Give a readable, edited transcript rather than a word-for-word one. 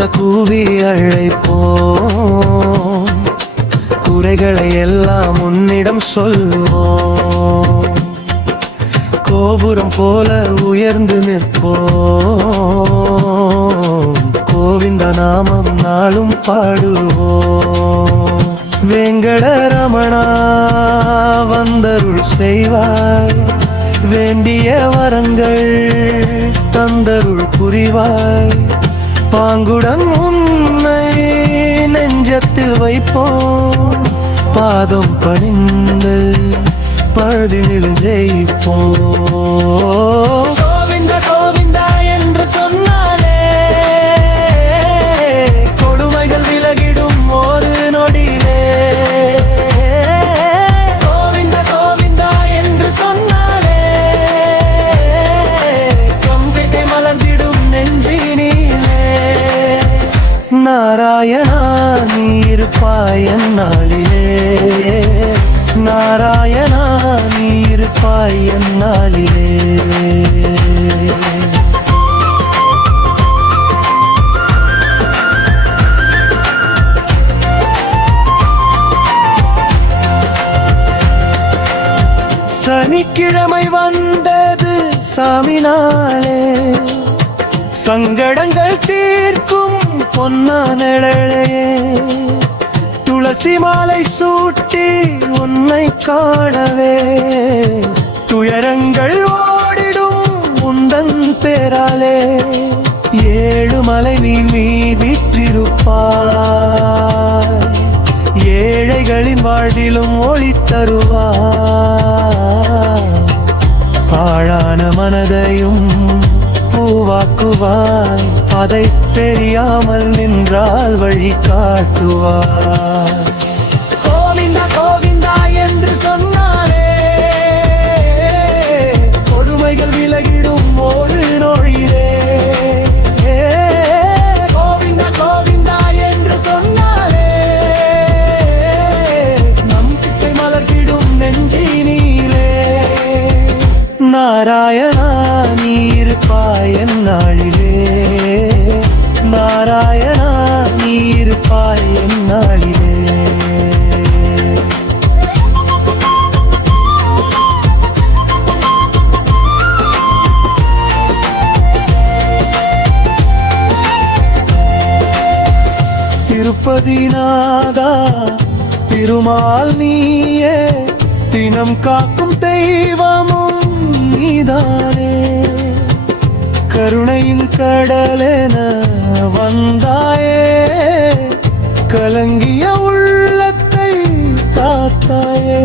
கோவிந்த கூவி அழைப்போம், குறைகளை எல்லாம் உன்னிடம் சொல்வோம். கோபுரம் போல உயர்ந்து நிற்போம், கோவிந்த நாமம் நாளும் பாடுவோம். வெங்கடரமணா வந்தருள் செய்வாய், வேண்டிய வரங்கள் தந்தருள் புரிவாய். பாங்குடன் உன்னை நெஞ்சத்தில் வைப்போம், பாதம் பணிந்து பழுதில் ஜெயிப்போம். கோவிந்த கோவிந்தா என்று சொன்னாலே கொடுமைகள் விலகிடும் ஒரு நொடியிலே. கோவிந்த கோவிந்தா என்று சொன்னாலே கொம்பிகை மலர்ந்திடும் நெஞ்சினிலே. நாராயணா நீ இருப்பாய் எந்நாளிலே, நாராயணா நீ இருப்பாய் எந்நாளிலே. சனிக்கிழமை வந்தது சாமினாலே, சங்கடங்கள் தீர்க்கும் பொன்னானழலே. துளசி மாலை சூட்டி உன்னை காணவே, துயரங்கள் ஓடிடும் உந்தன் பேராலே. ஏழுமலை நீ வீற்றிருப்பாய், ஏழைகளின் வாழ்விலும் ஒளி தருவாய். பாழான மனதையும் பூவாக்குவாய், அதை தெரியாமல் நின்றால் வழி காட்டுவாய். கோவிந்தா கோவிந்தா என்று சொன்னாரே கொடுமைகள் விலகிடும் ஒரு நொழியிலே. கோவிந்தா கோவிந்தா என்று சொன்னாரே நம்பிக்கை மலர்கிடும் நெஞ்சினிலே. நாராயணா நீ இருப்பாய் எந்நாளிலே, நாராயணா நீ இருப்பாய் எந்நாளிலே. திருப்பதிநாதா திருமால் நீயே, தினம் காக்கும் தெய்வமும் நீதானே. கருணையின் கடலென வந்தாயே, கலங்கிய உள்ளத்தை காத்தாயே.